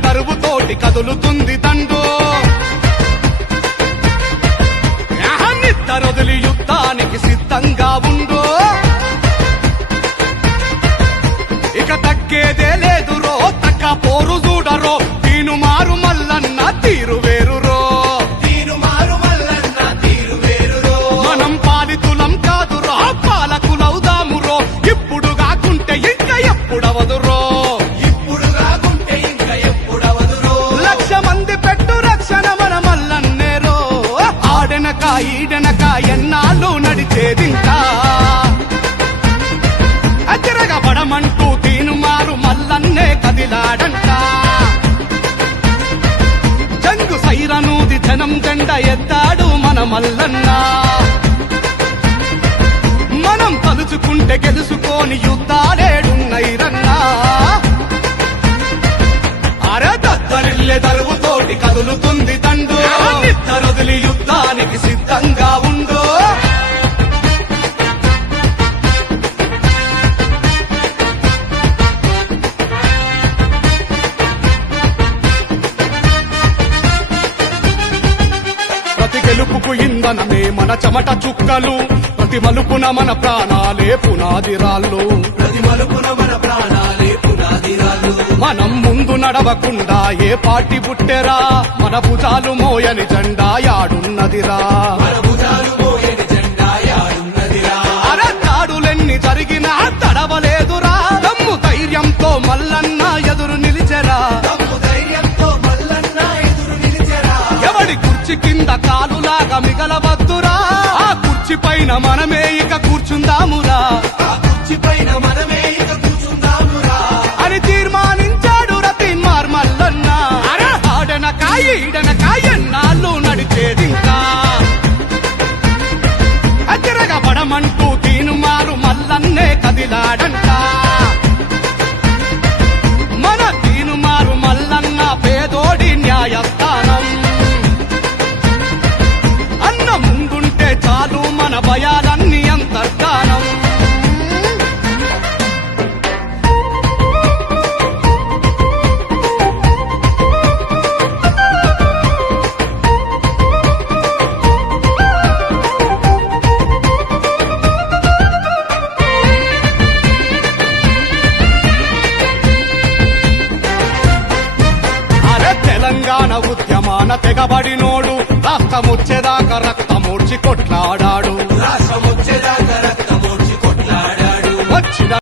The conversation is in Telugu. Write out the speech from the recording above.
దరువుతోటి కదులుతుంది దండు నిద్దరొదిలి యుద్ధానికి సిద్ధంగా ఉండు ఇక తగ్గేదే లేదురో తక్క పోరు చూడరో తీను మారు మల్లన్న తీరు వేరురో మనం పాలితులం కాదురో పాలకులవుదామురో ఇప్పుడు కాకుంటే ఇంకా ఎప్పుడవదురో ఈడనక ఎన్నాళ్ళు నడిచేదింకా అతిరగబడమంటూ తీను మారు మల్లన్నే కదిలాడంట జంగు సైరనూది జనం జెండ ఎత్తాడు మన మల్లన్న మనం తలుచుకుంటే గెలుచుకోని యుద్ధాలేడున్నైరన్నా అరదద్దరిల్లె దరువుతోటి కదులుతుంది తండు నిద్దరొదిలి యుద్ధానికి సిద్ధంగా ఉండు ప్రతి గెలుపుకు ఇంధనమే మన చెమట చుక్కలు ప్రతి మలుపున మన ప్రాణాలే పునాదిరాళ్ళు మనం ముందు నడవకుండా ఏ పార్టీ పుట్టెరా మన భుజాలు మోయని జెండా యాడున్నదిరా అరతాడులెన్ని జరిగినా తడవలేదురా దమ్ము ధైర్యంతో మల్లన్న ఎదురు నిలిచెరా ఎవడి కుర్చీ కింద కాలులాగా మిగలవద్దురా ఆ కుర్చీ పైన మనమే ఇక కూర్చుందామురా అని తీర్మానించాడు రతీన్మార్ మల్లన్న ఆడనక ఈడనక ఎన్నాళ్ళు నడిచేదింకా అతిరగబడమంటూ తీను మారు మల్లన్నే కదిలాడంట మన తీను మారు మల్లన్న పేదోడి న్యాయస్థానం అన్న ముందుంటే చాలు మన భయాలన్నీ అంతర్ధానం తెలంగాణ ఉద్యమాన తెగబడినోడు రాష్ట్రముచ్చేదాకా రక్తమూడ్చి కొట్లాడు